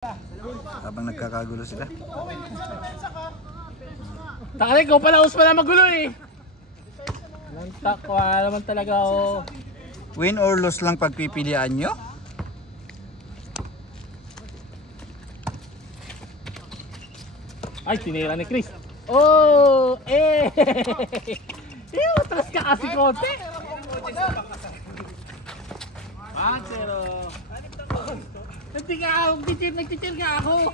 Habang nagkakagulo sila. Takali ko pala pala magulo eh. Takwa naman talaga ako. Win or lose lang pagpipilian nyo? Ay, tinira ni Chris. Oh, eh. Atras ka kasi konti. 1-0. Hindi ka ako, nagtitir ka ako.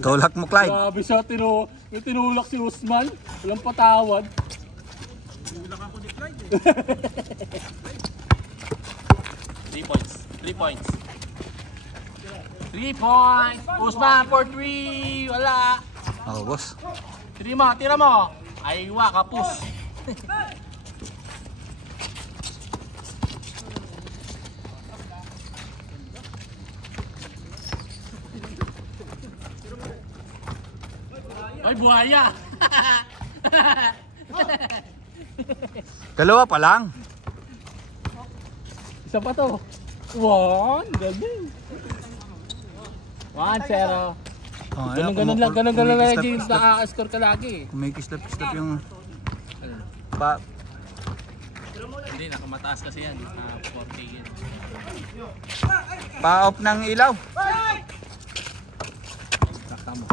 Tulak mo, Clyde. Grabe siya, tinulak si Usman. Walang patawad. Tulak ako ni Clyde eh. 3 points. 3 points. 3 points. Usman for 3. Wala. Oh, boss. Tira mo. Aywa, kapus. Ay, buhaya. Dalawa pa lang. Isa pa to. 1, galing. 1-0. Oh, Ganun lang James, nakaka-score ka lagi. Kung may kislap-kislap yung pa. Hindi, nakamataas kasi yan. 40 yan. Pa-off ng ilaw. Saka mo.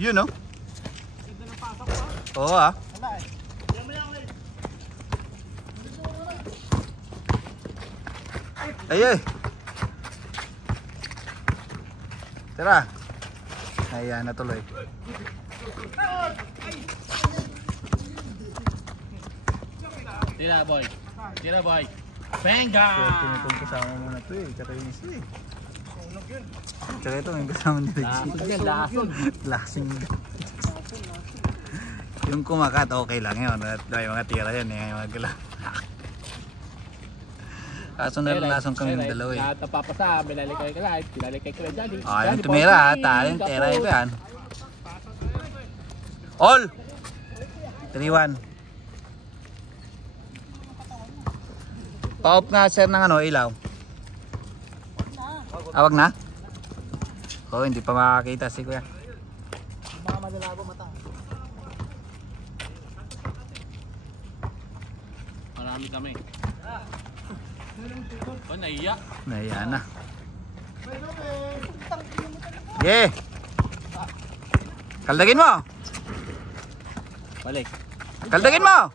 Yun, no? Oo, ah. Ay. Tara. Ayan, natuloy. Tira, boy. Benga! Itong kasama mo na to eh. Tsaka yung isa eh. Tsaka ito yung kasama ni Reggie. Lasing. Yung kumakat, okay lang yun. May mga tira yan eh. May mga gala. Kaso nalalasong kami ng dalawa eh. Lahat napapasa, bilalikay ka lahat. Bilalikay ka lang dyan. Yung tumira ha. Talent, tera ito yan. All! 3-1. Pa-off nga sir ng ilaw. Wag na? Oh, hindi pa makakita si kuya. Mga madalabo mata. Marami kami. Oh, naiya. Naiya na. Yeah. Kaldagin mo. Balik. Kaldagin mo.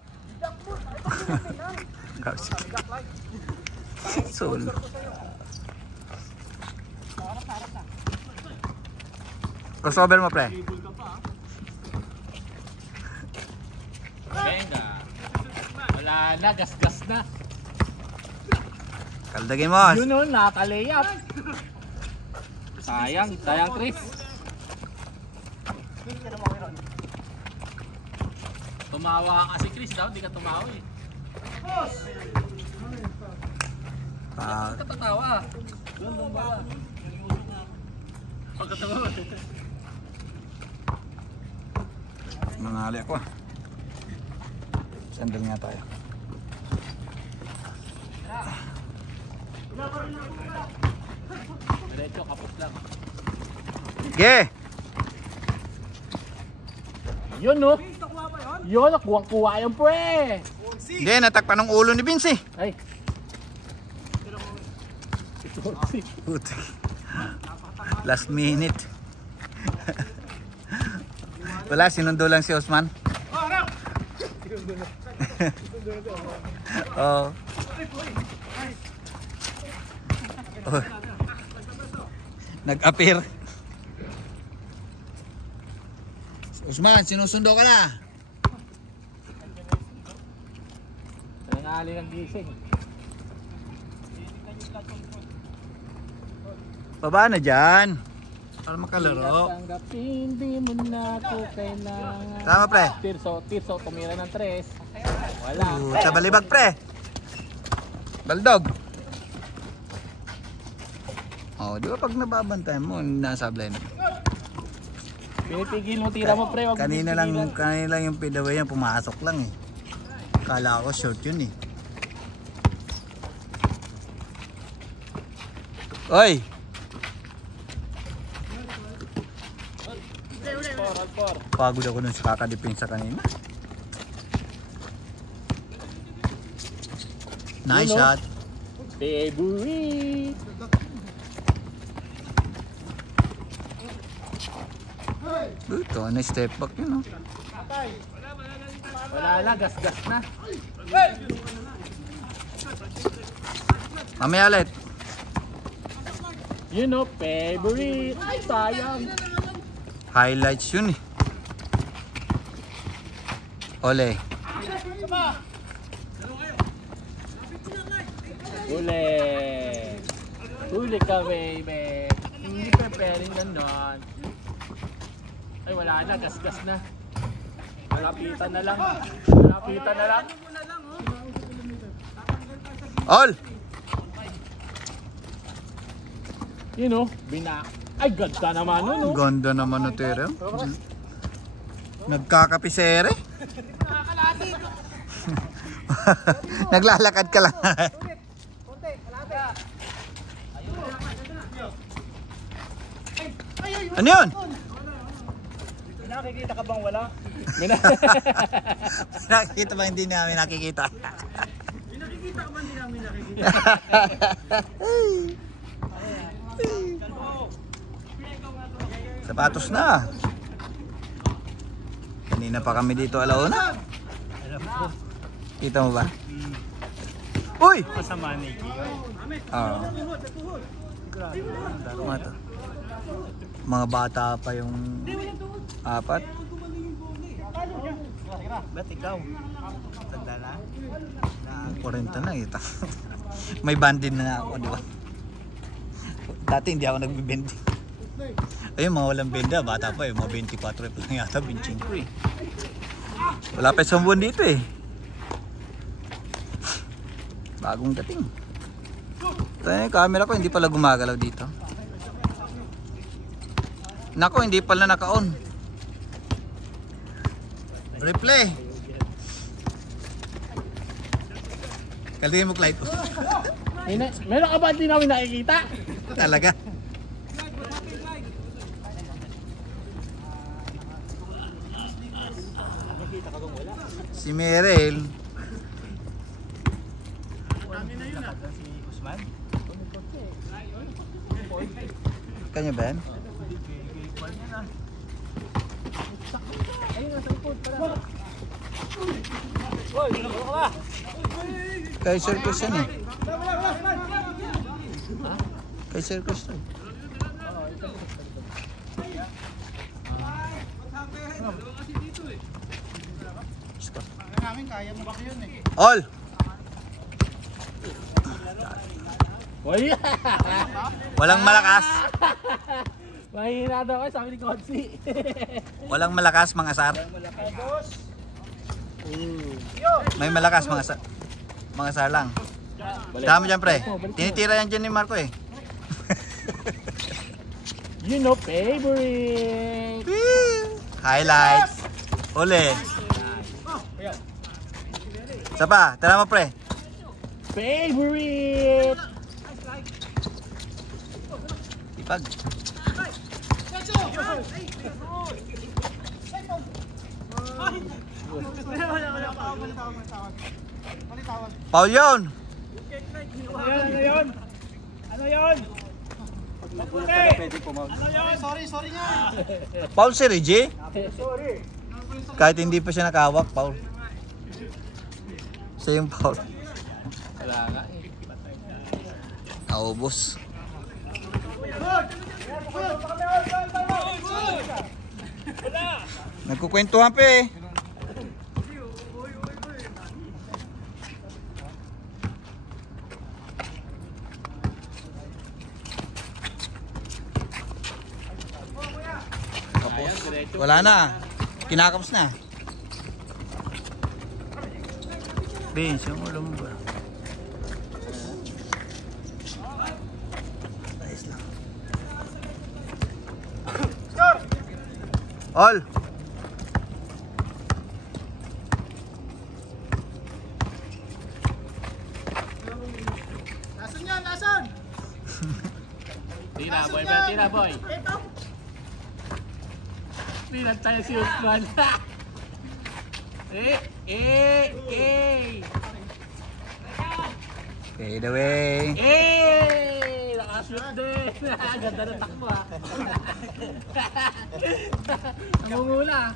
Solo. Crossover mo, pre. Benga. Wala na, gas-gas na. Kaldagin mo. Yun nun, nakalayap. Sayang Chris. Tumawa ka si Chris daw, di ka tumawa eh. Bakit ka tatawa? Doon ba? Pagkatawa. Mangali ako. Sandal nga tayo. Diretso, kapos lang. Yeah. Yun no? Yun, nakuha yung pre. Hindi, natakpan ng ulo ni Vince eh. Ay. Putik. Last minute. Wala, sinundo lang si Osman. Oh. Oh. Nag-appear. Osman, sinusundo ka na. Nangali ng gising. Baba na dyan. Para makalaro. Tanggapin, di mo na ako kailangan. Tama, pre. Tirso, tumira ng 3. Wala. Sa balibag, pre. Baldog. Oh, di ba pag nababantayan mo, nasa blind. Pinipigil mo, tira mo pre. Kanina lang yung feedaway yan, pumasok lang eh. Kala ko short yun eh. Oy! Pagod ako nun sa kakadepensa kanina. Nice shot. Favorite. Ito, ano step back yun, oh. Wala na, gas-gas na. Mamaya ulit. You know, favorite. Ay, sayang. Highlights yun eh. Ole. Uli. Uli ka, baby. Hindi preparing ganon. Ay, wala na. Gas-gas na. Malapitan na lang. Malapitan na lang. All! You know, ay, ganda naman nun, no? Ganda naman no, Tere. Nagkakapisere. Naglalakad ka lang. Ano yun? Nakikita ka bang wala? Nakikita ba hindi namin nakikita? Nakikita ka ba hindi namin nakikita? Sapatos na. Kanina pa kami dito alauna. Kita mo ba? Uy! Masama ni Oo. Mga bata pa yung apat. Ba't ikaw? Sandala? 40 na ito. May bandin na ako, di ba? Dati hindi ako nagbibending. Ayun, mga walang benda, bata pa eh. Mga 24 pa lang yata, 25 eh. Wala pa isang buwan dito eh. Bagong dating. Ito yung camera ko, hindi pala gumagalaw dito. Nako, hindi pala naka-on. Replay. Kalingin mo, Clyde. Meron ka ba hindi namin nakikita? Talaga. Si Merel. Kanya ba yan? Kay Circus yan eh. Kay Circus to. All! Walang malakas. Mahina daw kayo, sabi ni Kodsi. Walang malakas mga asar. May malakas mga asar lang. Tama dyan pre. Tinitira yan dyan ni Marco eh. You know, favorite. Highlights. Uli. Isa pa, tara mo pre. Favorite. Ipag. Paul yun. Ano yun? Ano yun? Sorry nga. Paul si Reggie. Sorry. Kahit hindi pa siya nakahawak, Paul. Siya yung Paul. Wala nga eh. Naubos. Nagkukwentuhan pa eh. Wala na. Kinakapos na. Benz, yung ulo mo ba? Ayos lang. All. Lason yan, lason! Tira boy, tira boy. Tira tayo si Usman. Fade away. Nakashoot din. Ganda ng takbo ah. Namumula.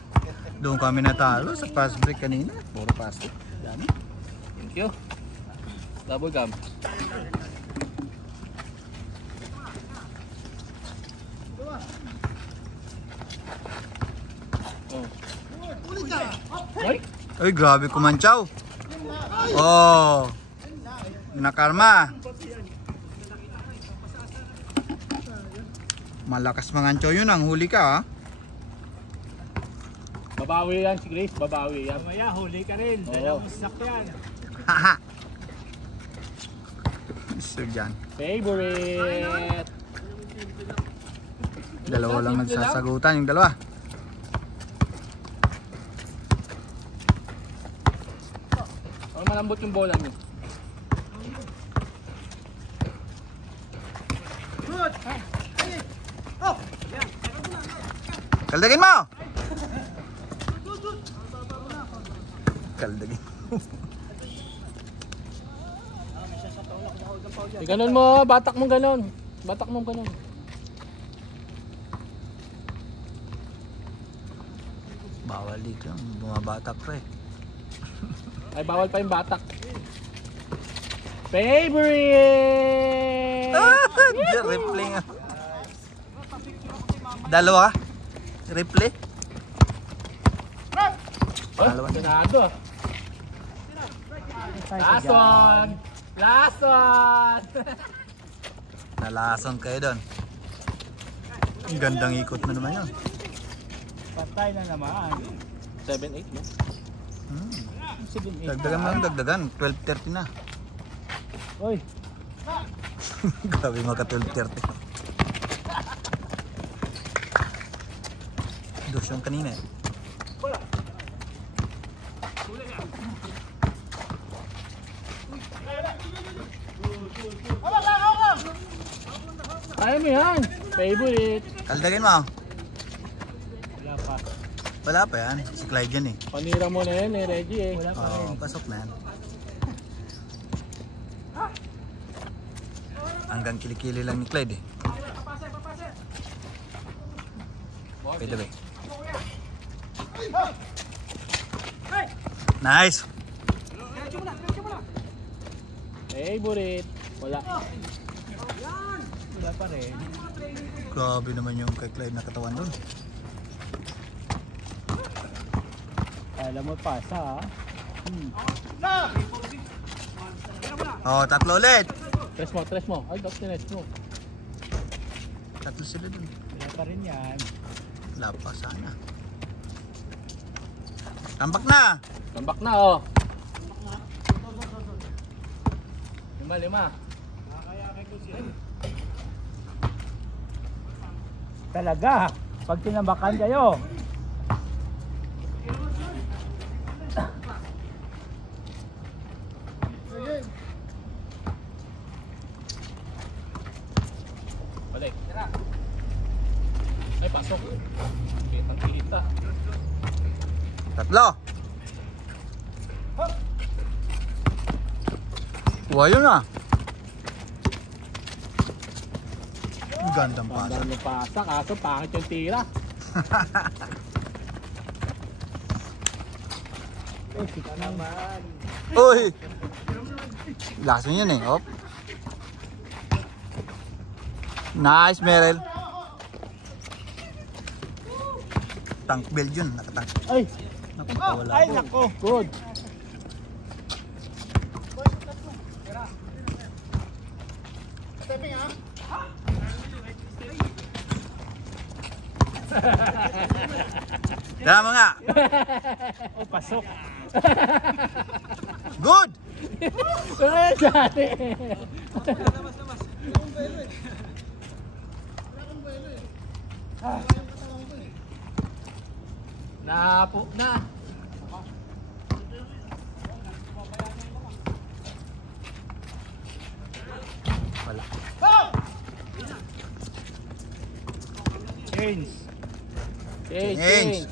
Doon kami natalo sa fast break kanina. Puro fast break. Dami. Thank you. Double gum. Ay, Ay, grabe kumantsaw. Oh. Nakarma. Malakas mangancho yun, ang huli ka ha. babawi yan si Grace, babawi yan. Mamaya, huli ka rin. Oo. Dalawang sak yan. Haha. So dyan. Favorite. Dalawa lang nagsasagutan yung dalawa. Ang malambot yung bola niyo. Good! Oh! Kaldagin mo! Kaldagin. Ganon mo, batak mo ganon. Batak mo ganon. Bawal dito. Bumabatak pa eh. Ay, bawal pa yung batak. Favorite! Replay nga. Dalawa? Replay? Pangalawa na. Ganado ah. Lason! Lason! Nalason kayo doon. Ang gandang ikot mo naman yun. Patay na naman. 7-8 no? Dagdagan mo lang, dagdagan. 12:30 na. Oy! Grabe maka 12:30. Dos yung kanina eh. Kaya mo yan! Favorite! Kaldagin mo. Wala pa. Wala pa yan. Si Clyde yan eh. Panira mo na yan eh, Reggie eh. Wala pa Oo, rin. pasok na yan. Hanggang kilikili lang ni Clyde eh. Pwede ba? Nice! Favorite! Wala. Wala pa rin. Grabe naman yung kay Clyde na katawan doon. Alam mo, pasa ha. Oh, tatlo ulit. Tres mo. Ay, dok tinest mo. Tatlo sila doon. Wala pa rin yan. Wala pa sana. Tambak na! Tambak na oh. 5. Talaga, pag tinambakan kayo. Balik. Ay, pasok. Kitang-kita. Tatlo! Kuha yun ah. Ang gandang pasa. Pandang yung pasak, kaso pangit yung tira. Oh, sika naman. Uy! Lason yun eh. Op. Nice, Merel. Tank bell yun. Nakatank. Ay, Naku, wala Ay, po. nako. good. Tama nga. Oh, pasok. Good! Ay, dati. Napo na. Wala. Change. Change.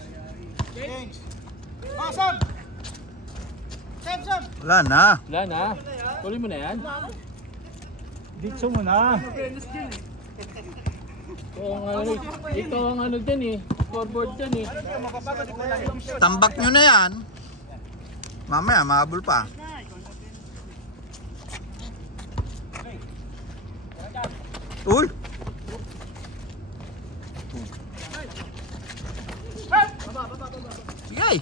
Wala na. Wala na. Tuloy mo na yan. Ditso mo na. Ito ang ano dyan eh. Scoreboard dyan eh. Tambak nyo na yan. Mamaya, mahabol pa. Uy! Sige!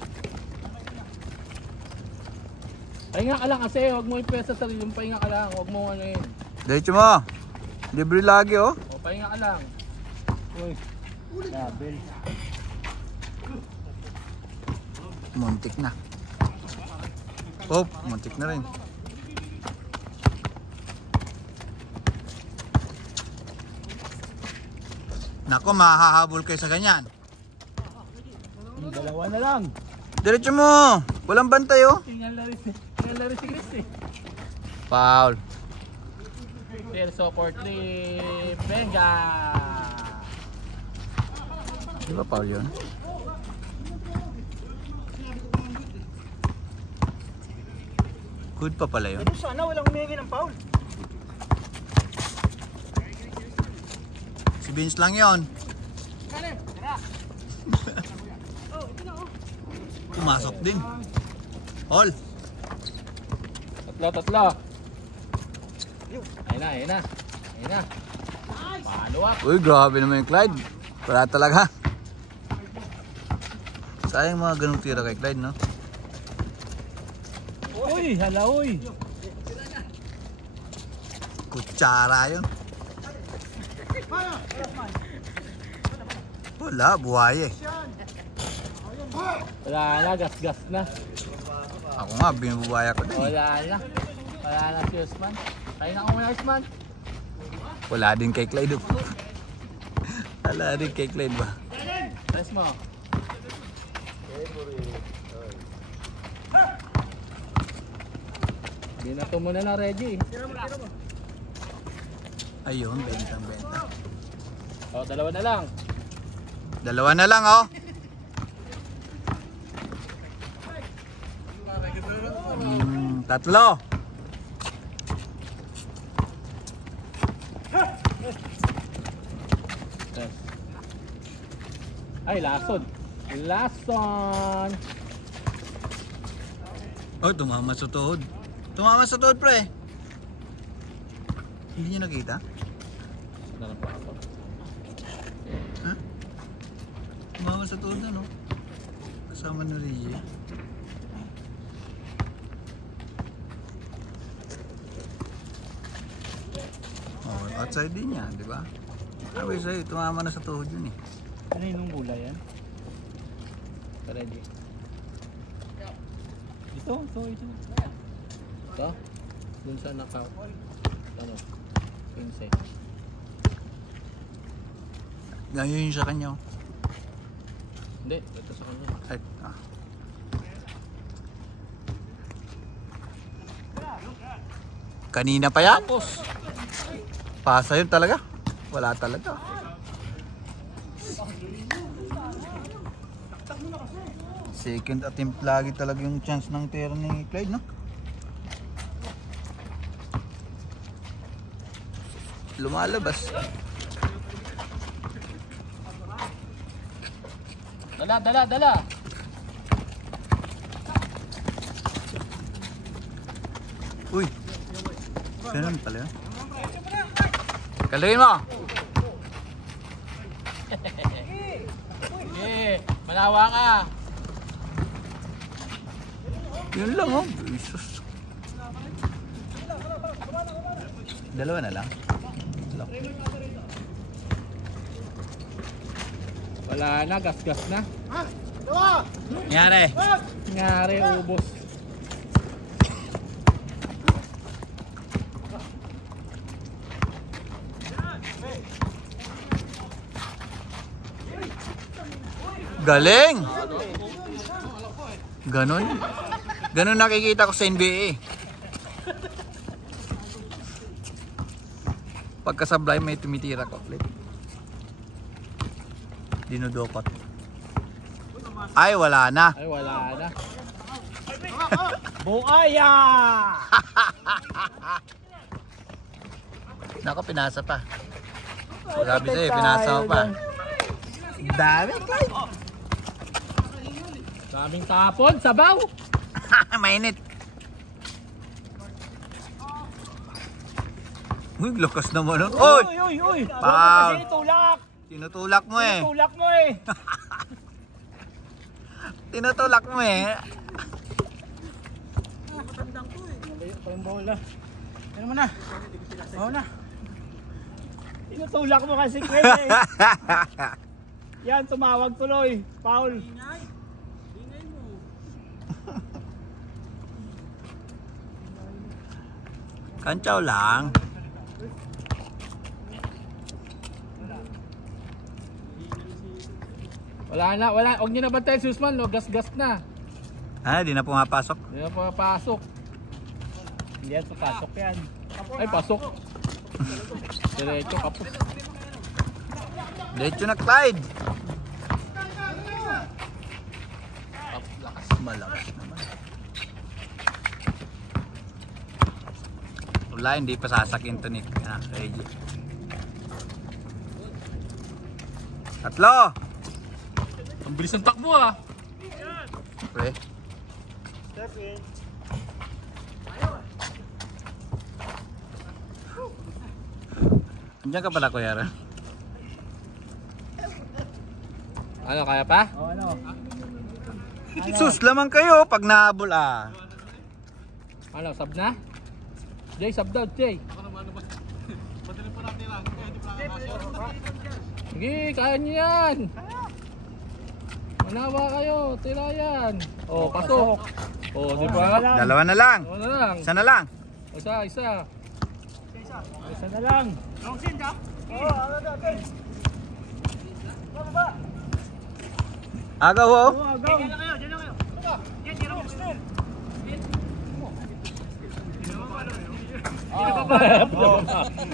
Pahinga ka lang kasi. Huwag mo ipesa sa sarili mo. Pahinga ka lang. Huwag mo ano yun. Diretso mo. Libre lagi oh. O, pahinga ka lang. Uy. Double. Muntik na. Oh, muntik na rin. Nako, mahahabol kayo sa ganyan. Dalawa na lang. Diretso mo. Walang bantay oh. Tingnan lari si Chris eh. Foul. Still supportly. Venga. Di ba foul yun? Good pa pala yun. Sana walang humingi ng foul. Si Vince lang yun. Pumasok din. All. Tatlo. Ayun na. Paano ah? Uy, grabe naman yung Clyde. Wala talaga. Sayang mga ganung tira kay Clyde, no? Uy, hala uy. Kutsara yun. Wala, buhay eh. Wala na, gas na. Ako nga, binubuhay ako din. Wala na si Usman. Pahinga ka muna Usman. Wala din kay Clyde. Wala din kay Clyde ba? Press mo. Binato mo na ng Reggie. Ayun, bentang. O, dalawa na lang. Dalawa na lang, oh. Tatlo. Ay, lason. Oh, tumama sa tuhod. Tumama sa tuhod, pre. Hindi niya nakita? Nalampak ako. Ha? Tumama sa tuhod na, no? Kasama na Ria. Oh, outside din yan, di ba? Sabi sa'yo, tumama na sa tuhod yun eh. Ano yung bola yan? Reggie. Ito. Ito? Dun sa knockout. Ano? 15. Ngayon yun sa kanya. Oh. Hindi, ito sa kanya. Ay, Kanina pa yan? Tapos! Pasa yun talaga? Wala talaga. Second attempt lagi talaga yung chance ng tira ni Clyde, no? Lumalabas. Dala! Uy! Ganun pala yun. Kalawin mo! Eh, malawa ka! Yun lang, oh. Jesus. Dalawa na lang. Wala na, gas na. Nangyari. Nangyari, ubos. Galing! Ganon. Ganon nakikita ko sa NBA. Pagkasablay may tumitira ko. Dinudukot. Ay, wala na. Ay, wala na. Buaya! Nako, pinasa pa. Sabi sa'yo, pinasa ko pa. Dami, Clyde. Daming tapon, sabaw. Mainit. Uy, lakas naman nun. Oy! Uy! Pag- Kasi tulak! Tinutulak mo eh. Tulak mo eh! Tinutulak mo eh. Parang bola. Ano mo na? Oo na. Tinutulak mo kasi Chris eh. Yan, tumawag tuloy. Foul. Kantsaw lang. Wala na, wala. Huwag nyo na bantayan si Usman, no? Gas-gas na. Ah, di na pumapasok. Hindi na papasok. Hindi yan, papasok yan. Ay, pasok. Diretso, kapos. Diretso na, Clyde. Malakas naman. Wala, hindi pa sasakin to ni Reggie. Tatlo. Ang bilis ng takbo ah. Pre. Andiyan ka pala, Kuya Aaron. Ano, kaya pa? Oo, ano? Sus, lamang kayo pag nahabol ah. Ano, sub na? Jay, sub daw, Jay. Sige, kaya niyo yan. Manawa kayo, tira yan. Oh, pasok. Oh, di ba? Dalawa na lang. Ano na lang. Isa na lang. Isa. Isa na lang. Agaw ho. Agaw.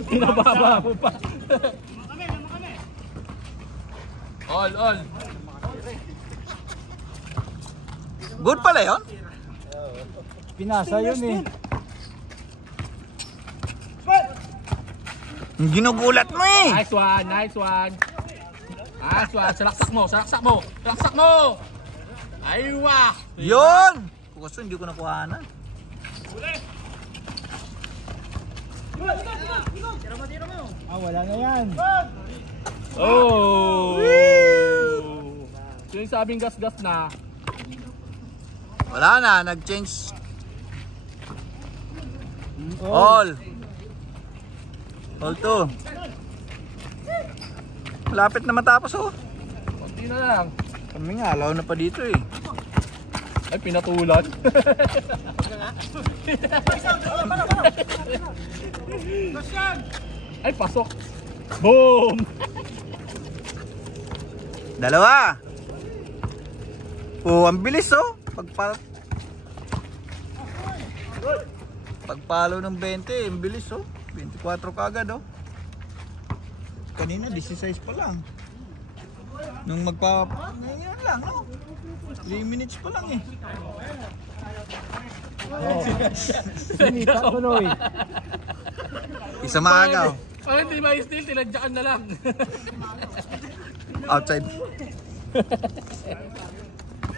Pinababa mo pa. All. Good pala yun. Pinasa yun eh. Ginugulat mo eh. Nice one. Salaksak mo. Aywa. Yun. Kaso hindi ko nakuha na. Wala na yan. Oh. Yung sabing gas-gas na. Wala na, nag-change. All 2. Malapit na matapos oh. Konti na lang. Kami nga, alaw na pa dito eh. Ay, pinatulan. Ay, pasok. Boom! Dalawa. Oh, ang bilis oh. Pagpalo ng 20, ang bilis oh. 24 kagad oh. Kanina 16 pa lang. Nung ngayon lang oh. 3 minutes pa lang eh. Sinita tuloy. Isa maagaw. Pag hindi ma-steal, tinadyakan na lang. Outside.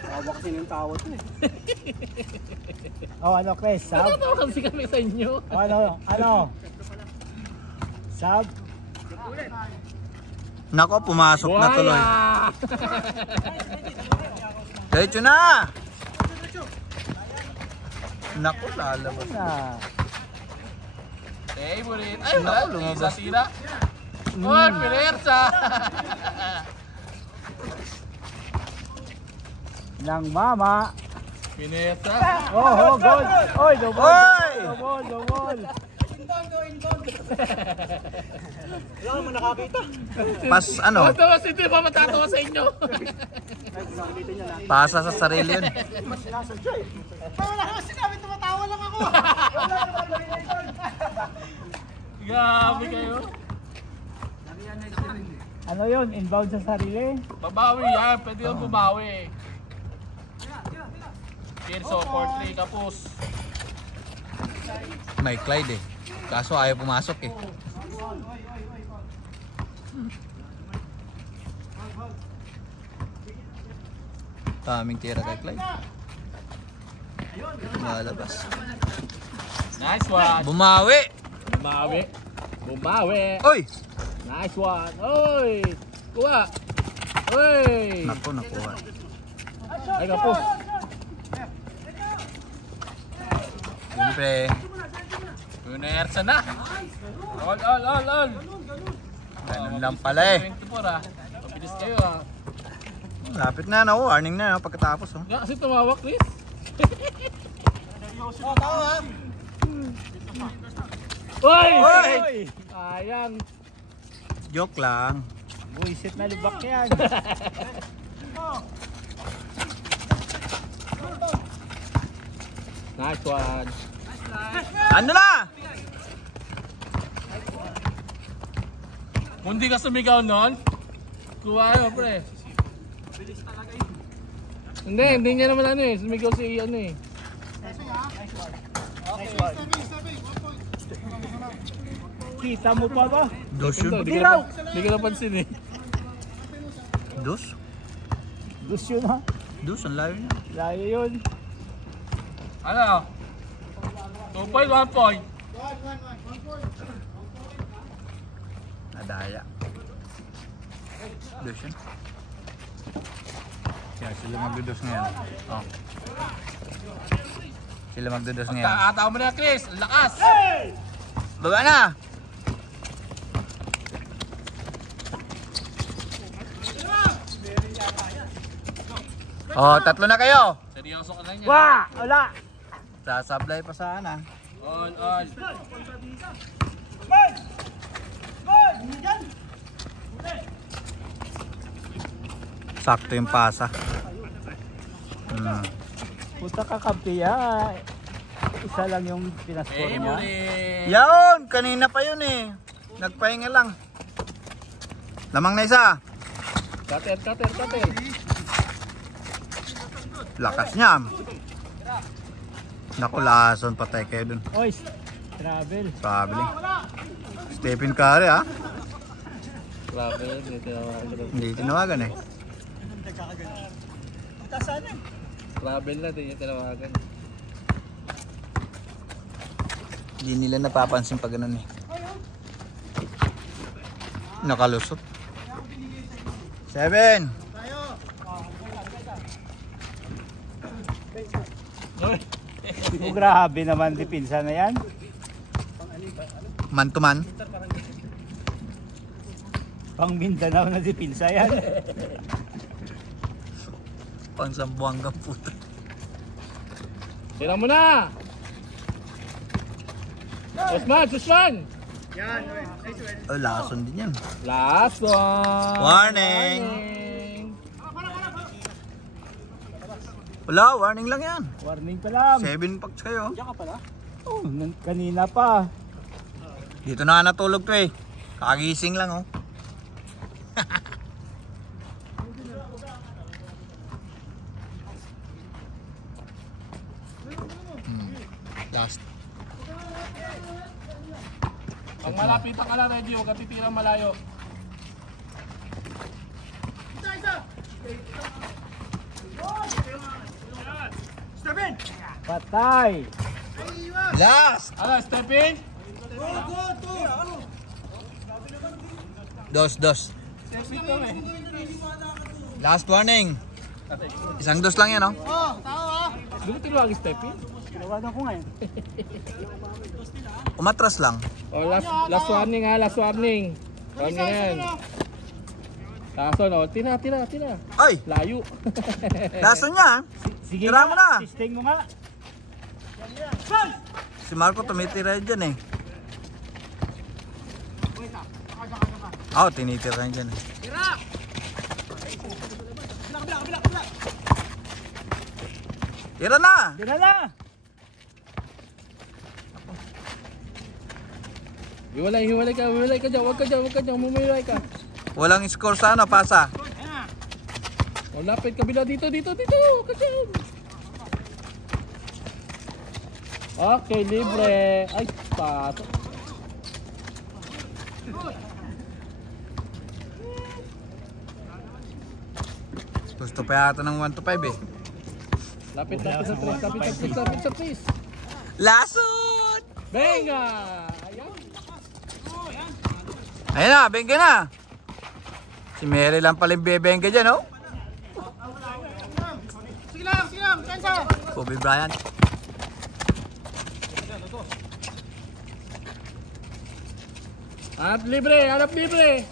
Awak din yung tawad eh. Ano Chris? Sab? Ano kasi kami sa inyo? Ano? Sab? Nako, pumasok na tuloy. Diretso na! Nako, lalabas. Favorite. Ay, Naku, lumabas. sira. Oh, pinersa. Ng mama. Pinersa. Oh, goal. Oy, double. Oy! Double. Pas ano? Hindi pa matatawa sa inyo. Pasa sa sarili yun. Wala naman sinabi, tumatawa lang ako. Grabe kayo. Ano yun? Inbound sa sarili? Babawi yan. Pwede yung bumawi. Kirso, 4-3, kapos. May Clyde eh. Kaso ayaw pumasok eh. Kaming tira kay Clyde. Malabas. Nice one. Bumawi! Bumawi. Bumawi. Oy! Nice one. Oy! Kuha. Oy! Naku, nakuha. Ay, kapos. Siyempre. Unersa na. All. Ganun lang pala eh. 24 ah. Mabilis kayo ah. Lapit na no, warning na no, pagkatapos oh. Nga kasi tumawak, Chris. Oy! Oy! Sayang. Joke lang. Buisit na lubak yan. Nice one. Ano na? Kung di ka sumigaw nun, kuha mo pre. Hindi niya naman ano eh. Sumigaw si ano eh. Kita mo pa ba? Dos Ito, yun. di ko napansin eh. Dos? Dus yun ha. Dos, ang layo niya. Layo yun. Ano? 2 point, 1 point. Nadaya. Dos yun. Yan, sila magdudos ngayon. Oh. Sila magdudos ngayon. Kakatawa mo na, Chris. Ang lakas. Baba na! Oh, tatlo na kayo. Seryoso ka na niya. Wah! Wala! Sasablay pa sana. On. Sakto yung pasa. Puta ka kampiya. Isa lang yung pinaskor Eh, niya. muli. Yawn! Kanina pa yun eh. Nagpahinga lang. Lamang na isa. Cutter. Lakas niya. Naku, lason patay kayo dun. Oy, travel. Traveling. Stephen Curry ha. Grabe, dito Hindi tinawagan eh. travel na din yung tinawagan. Hindi nila napapansin pag ganun eh. Nakalusot. 7. Oh, grabe naman dipinsa na yan. Man to man. Pang Mindanao na dipinsa yan. Pang Zamboanga puta. Tira mo na! Usman! Oh, lason din yan. Last one! Warning! Wala, warning lang yan. Warning pa lang. 7 packs kayo. Oh, kanina pa. Dito na natulog to eh. Kagising lang oh. Last. Pag malapitan ka na, ready, huwag ka titirang malayo. Patay. Last! Ano, step in? Dos. Step in kami. Last warning. Isang dos lang yan oh. Dito tinawag step in? Tinawagan ko nga eh. Umatras lang. Oh, last warning ha, last warning. Warning yan. Lason, oh, tira. Ay! Layo. Lason niya. Sige Tira mo na. Testing mo nga. Si Marco tumitira dyan eh. Oh, tinitira dyan eh. Tira na! Tira na! Hiwalay ka dyan, huwag ka dyan, mumilay ka. Walang score sa ano, pasa. O, lapit, kabila dito, huwag ka dyan. Okay, libre. Ay, pasok. Gusto pa yata ng 1 to 5 eh. Lapit sa trees. Lasot! Venga! Ayan. Ayun na, bengke na. Si Mary lang pala yung bebengke dyan, oh. Sige lang, kansa! Kobe Bryant. Hanap libre.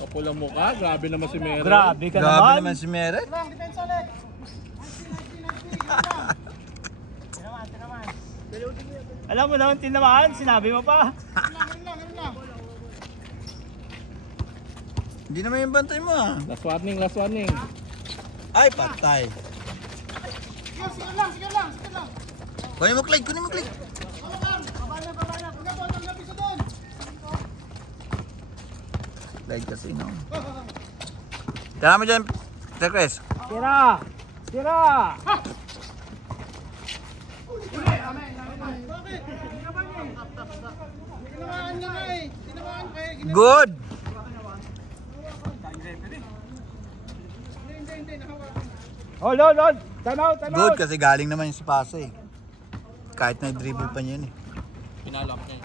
Kapulang mukha, grabe naman si Mary. Grabe ka Grabe naman. naman si Mary. Alam mo naman, tinamaan, sinabi mo pa. Hindi naman yung bantay mo, ah. Last warning. Ay, patay. Sige lang. Kunin mo, Clyde. Clyde kasi, no? Tara mo dyan, Sir Chris. Tira! Good! Hold. Time out. Good kasi galing naman yung si Pasa eh. Kahit na dribble pa niya yun eh. Pinalak niya.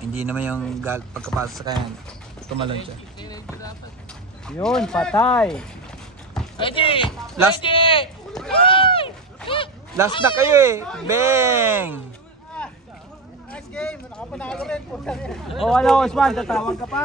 Hindi naman yung pagkapasa sa kanya. Tumalon siya. Yun, patay. Last na kayo eh. Bang! Oh, ano, Osman, tatawag ka pa?